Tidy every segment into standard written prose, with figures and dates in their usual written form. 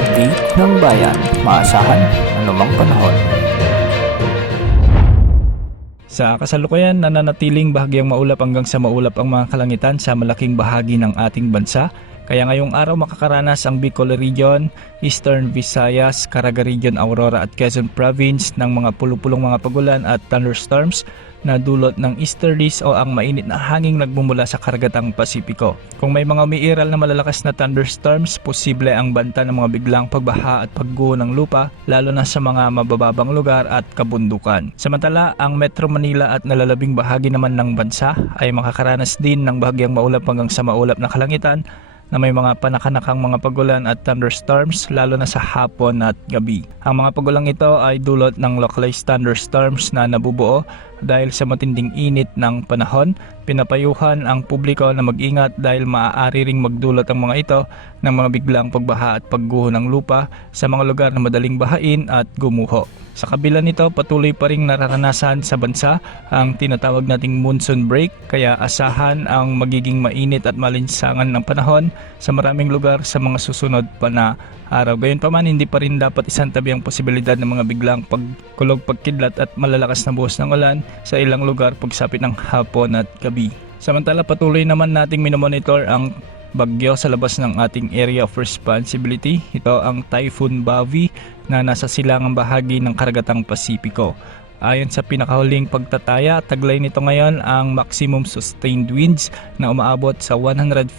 update ng bayan, maasahan anumang panahon. Sa kasalukuyan, nananatiling bahagyang maulap hanggang sa maulap ang mga kalangitan sa malaking bahagi ng ating bansa. Kaya ngayong araw makakaranas ang Bicol Region, Eastern Visayas, Caraga Region, Aurora at Quezon Province ng mga pulupulong mga pagulan at thunderstorms na dulot ng easterlies o ang mainit na hanging nagmumula sa karagatang Pasipiko. Kung may mga umiiral na malalakas na thunderstorms, posible ang banta ng mga biglang pagbaha at pagguho ng lupa, lalo na sa mga mabababang lugar at kabundukan. Samantala, ang Metro Manila at nalalabing bahagi naman ng bansa ay makakaranas din ng bahagyang maulap hanggang sa maulap na kalangitan na may mga panakanakang mga pagulan at thunderstorms lalo na sa hapon at gabi. Ang mga pagulang ito ay dulot ng localized thunderstorms na nabubuo dahil sa matinding init ng panahon. Pinapayuhan ang publiko na mag-ingat dahil maaari ring magdulot ang mga ito ng mga biglang pagbaha at pagguho ng lupa sa mga lugar na madaling bahain at gumuho. Sa kabila nito, patuloy pa ring nararanasan sa bansa ang tinatawag nating monsoon break, kaya asahan ang magiging mainit at malinsangan ng panahon sa maraming lugar sa mga susunod pa na araw. Gayunpaman, hindi pa rin dapat isantabi ang posibilidad ng mga biglang pagkulog, pagkidlat at malalakas na buhos ng ulan sa ilang lugar pagsapit ng hapon at gabi. Samantala, patuloy naman nating minomonitor ang bagyo sa labas ng ating area of responsibility. Ito ang Typhoon Bavi na nasa silangang bahagi ng karagatang Pasipiko. Ayon sa pinakahuling pagtataya, taglay nito ngayon ang maximum sustained winds na umaabot sa 150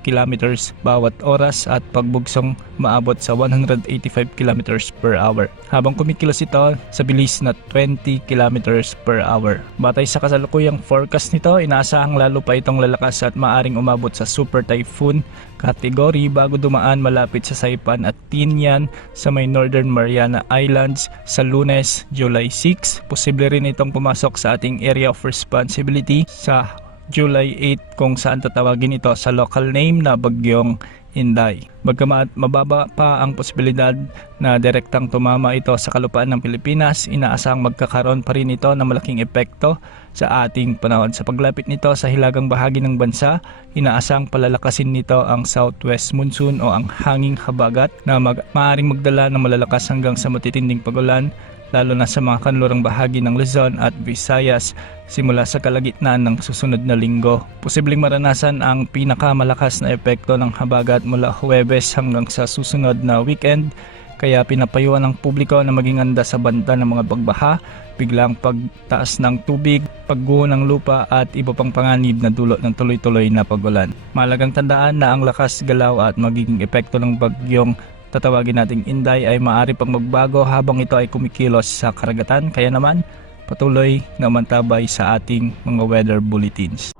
km bawat oras at pagbugsong umaabot sa 185 km per hour. Habang kumikilos ito sa bilis na 20 km per hour. Batay sa kasalukuyang forecast nito, inaasahang lalo pa itong lalakas at maaring umabot sa super typhoon category bago dumaan malapit sa Saipan at Tinian sa may Northern Mariana Islands sa Lunes, July 6. Posible rin itong pumasok sa ating area of responsibility sa July 8 kung saan tatawagin ito sa local name na Bagyong Inday. Bagamat mababa pa ang posibilidad na direktang tumama ito sa kalupaan ng Pilipinas, inaasahang magkakaroon pa rin ito ng malaking epekto sa ating panahon. Sa paglapit nito sa hilagang bahagi ng bansa, inaasahang palalakasin nito ang southwest monsoon o ang hanging habagat na maaaring magdala ng malalakas hanggang sa matitinding pagulan lalo na sa mga kanlurang bahagi ng Luzon at Visayas simula sa kalagitnaan ng susunod na linggo. Posibleng maranasan ang pinakamalakas na epekto ng habagat mula Huwebes hanggang sa susunod na weekend, kaya pinapayuhan ng publiko na maging handa sa banta ng mga bagbaha, biglang pagtaas ng tubig, pagguho ng lupa at iba pang panganib na dulot ng tuloy-tuloy na pagulan. Mahalagang tandaan na ang lakas, galaw at magiging epekto ng bagyong tatawagin nating Inday ay maaari pang magbago habang ito ay kumikilos sa karagatan, kaya naman patuloy na mantabay sa ating mga weather bulletins.